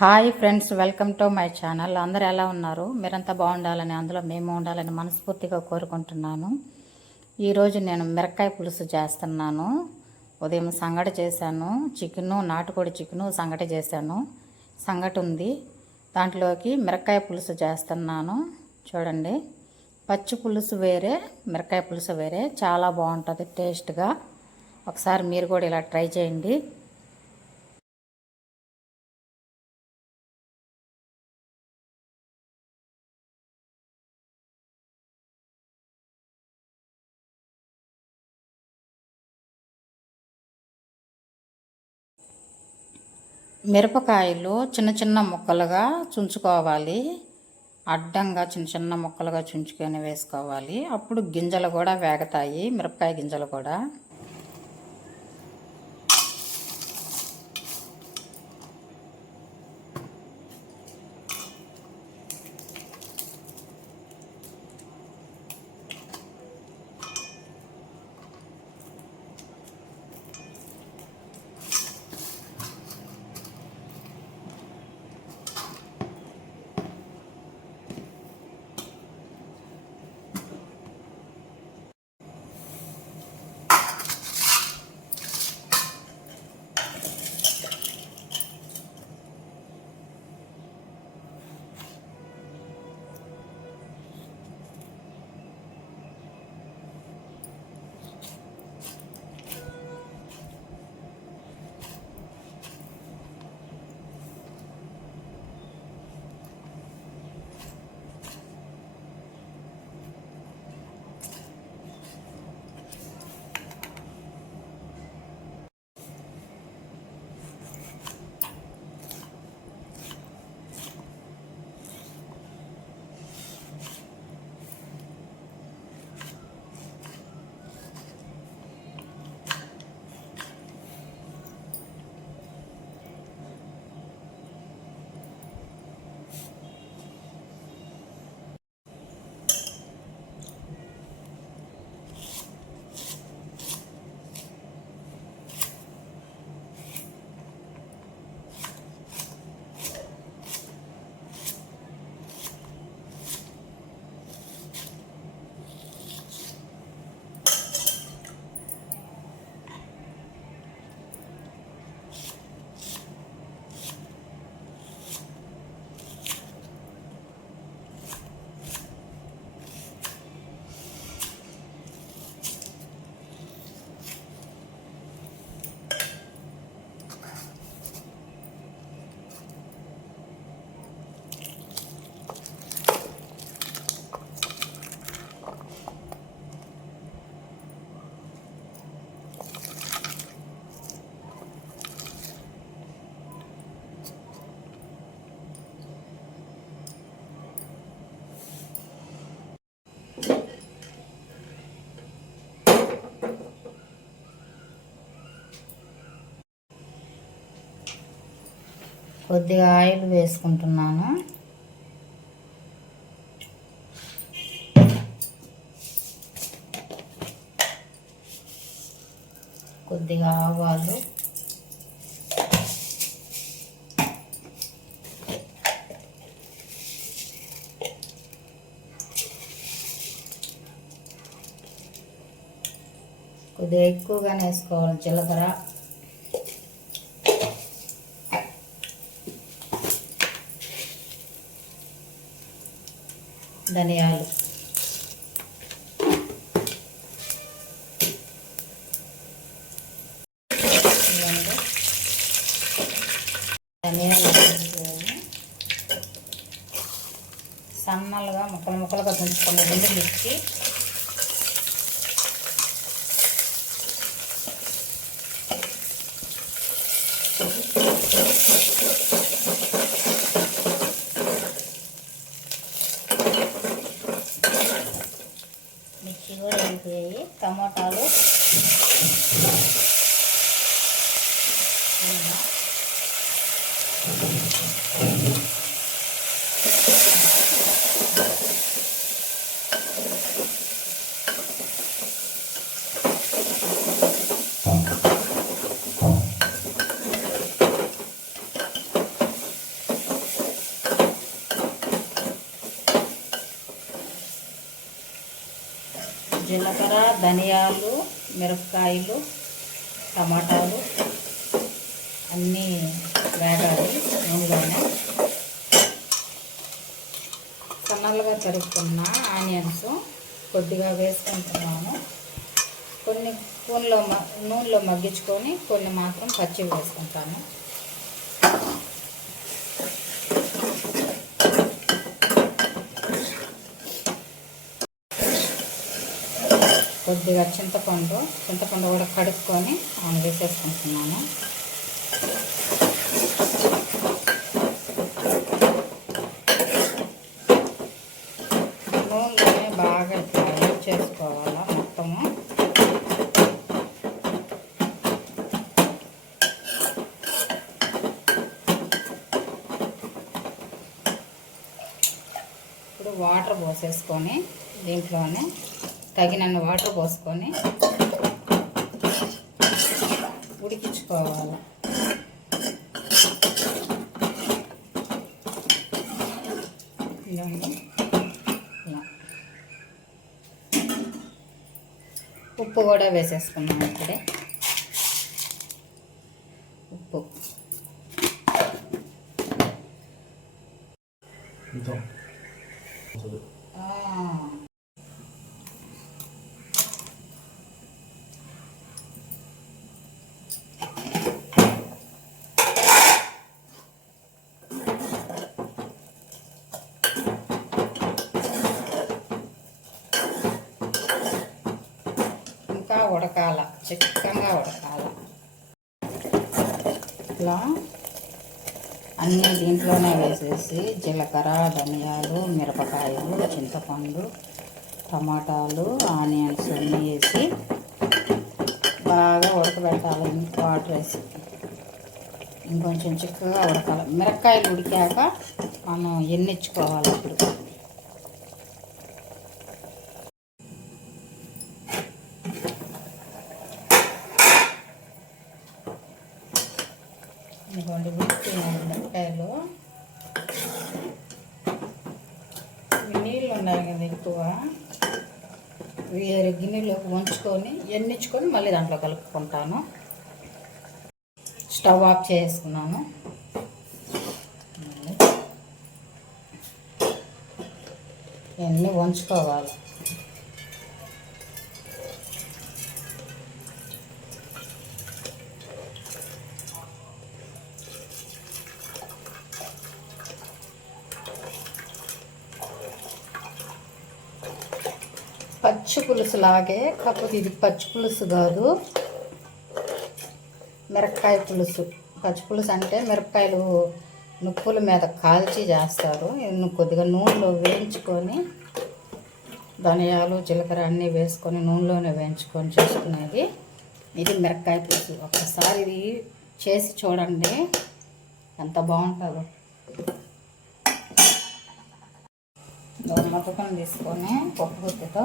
Hi friends welcome to my channel. అందరు ఎలా ఉన్నారు? మీరంతా బాగుండాలని అందులో మేము ఉండాలని మనస్ఫూర్తిగా కోరుకుంటున్నాను. ఈరోజు నేను మిరకాయ పులుసు చేస్తున్నాను. ఉదయం సంగటి చేశాను. చికెను నాటుకోడి చికెను సంగటి చేశాను. సంగటి ఉంది. దాంట్లోకి మిరకాయ పులుసు చేస్తున్నాను. చూడండి. పచ్చి పులుసు వేరే మిరకాయ పులుసు వేరే. చాలా బాగుంటుంది టేస్ట్గా. ఒకసారి మీరు కూడా ఇలా ట్రై చేయండి. మిరపకాయలు చిన్న చిన్న ముక్కలుగా చుంచుకోవాలి. అడ్డంగా చిన్న చిన్న ముక్కలుగా చుంచుకొని వేసుకోవాలి. అప్పుడు గింజలు కూడా వేగతాయి మిరపకాయ గింజలు కూడా. కొద్దిగా ఆయిల్ వేసుకుంటున్నాను. కొద్దిగా ఆవాలు. కొద్దిగా ఎక్కువగానే వేసుకోవాలి. జీలకర్ర. ధనియాలు. ధనియాలు సన్నలుగా ముక్కలు ముక్కలుగా తుంచుకున్న రెండు మిర్చి మిర్చి కూడా వేగిపోయాయి టమాటాలు. ధనియాలు మిరపకాయలు టమాటాలు అన్నీ వేగాలి నూనెలోనే. సన్నలుగా తరుక్కున్న ఆనియన్స్ కొద్దిగా వేసుకుంటున్నాను. కొన్ని నూనెలో మ నూనెలో మగ్గించుకొని కొన్ని మాత్రం పచ్చి వేసుకుంటాను. కొద్దిగా చింతపండు చింతపండు కూడా కడుక్కొని ఆమె వేసేసుకుంటున్నాను. నూనెలోనే బాగా ఇట్లా చేసుకోవాలా మొత్తము. ఇప్పుడు వాటర్ పోసేసుకొని దీంట్లోనే తగినన్ని వాటర్ పోసుకొని ఉడికించుకోవాలి. ఉప్పు కూడా వేసేసుకున్నాం ఇప్పుడే. ఉప్పు. ఉడకాల. చిక్కగా ఉడకాల. ఇలా అన్నీ దీంట్లోనే వేసేసి జీలకర్ర ధనియాలు మిరపకాయలు చింతపండు టమాటాలు ఆనియన్స్ అన్నీ వేసి బాగా ఉడకబెట్టాలి. వాటర్ వేసి ఇంకొంచెం చిక్కగా ఉడకాలి. మిరపకాయలు ఉడికాక మనం ఎన్నెచ్చుకోవాలి ఇప్పుడు? ఇదిగోండి ఉడికినాయి మిరపకాయలు నీళ్ళు ఉన్నాయి కదా ఎక్కువ. వేరే గిన్నెలోకి వంచుకొని ఎన్నించుకొని మళ్ళీ దాంట్లో కలుపుకుంటాను. స్టవ్ ఆఫ్ చేసుకున్నాను. ఇవన్నీ వంచుకోవాలి పచ్చి పులుసు లాగే కాకపోతే ఇది పచ్చి పులుసు కాదు. మిరపకాయ పులుసు. పచ్చి పులుసు అంటే మిరపకాయలు నుప్పుల మీద కాల్చి చేస్తారు. కొద్దిగా నూనెలో వేయించుకొని ధనియాలు జీలకర్ర అన్నీ వేసుకొని నూనెలోనే వేయించుకొని చేసుకునేది ఇది మిరపకాయ పులుసు. ఒక్కసారి ఇది చేసి చూడండి ఎంత బాగుంటుందో. మొత్తకొని తీసుకొని పప్పు గుత్తితో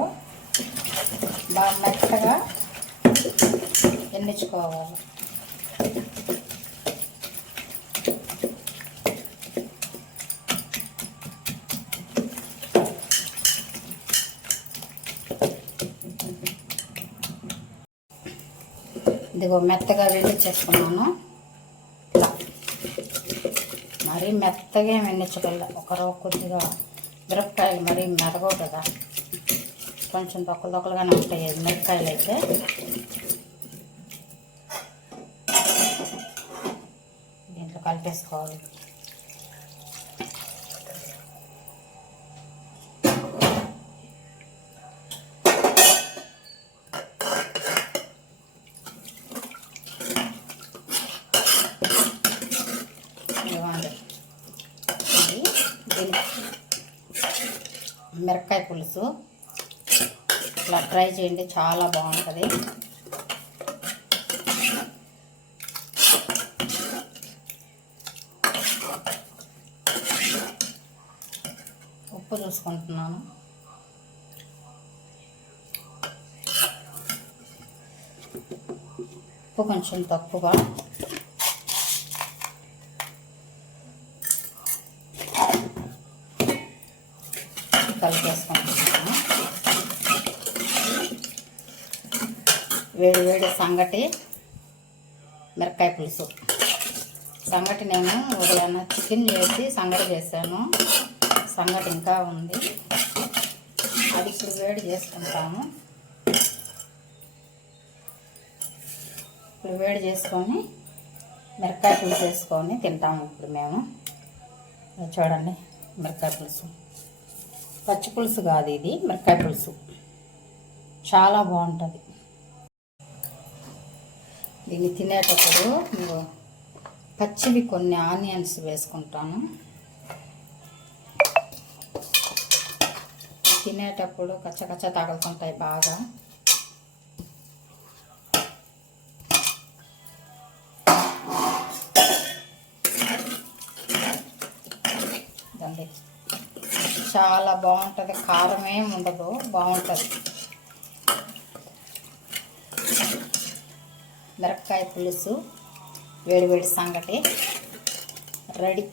బాగా మెత్తగా ఎన్నించుకోవాలి ఇదిగో మెత్తగా వెండించేసుకున్నాను ఇలా. మరీ మెత్తగా ఏమి వెండించగల ఒక రవ్వ కొద్దిగా మిరపకాయలు మరీ మెదగవు కదా. కొంచెం దొక్కలు దొక్కలుగానే ఉంటాయి మిరపకాయలు అయితే. దీంట్లో కలిపేసుకోవాలి. ఇవ్వండి మిరపకాయ పులుసు. ఇట్లా ట్రై చేయండి చాలా బాగుంటుంది. ఉప్పు చూసుకుంటున్నాను. ఉప్పు కొంచెం తక్కువగా ఇది సంగటి మిరకాయ పులుసు. సంగటి నేను ఉదయాన్న చికెన్ చేసి సంగటి చేశాను. సంగటి ఇంకా ఉంది. అది ఇప్పుడు వేడి చేసుకుంటాము. ఇప్పుడు వేడి చేసుకొని మిరకాయ పులుసు వేసుకొని తింటాము ఇప్పుడు మేము. చూడండి మిరకాయ పులుసు. పచ్చి పులుసు కాదు ఇది మిరకాయ పులుసు. చాలా బాగుంటుంది. దీన్ని తినేటప్పుడు మీరు పచ్చివి కొన్ని ఆనియన్స్ వేసుకుంటాను. తినేటప్పుడు కచ్చకచ్చ తగులుతుంటాయి బాగా. చాలా బాగుంటుంది. కారం ఉండదు. బాగుంటుంది. మిరపకాయ పులుసు వేడివేడి సంగటి రెడీ.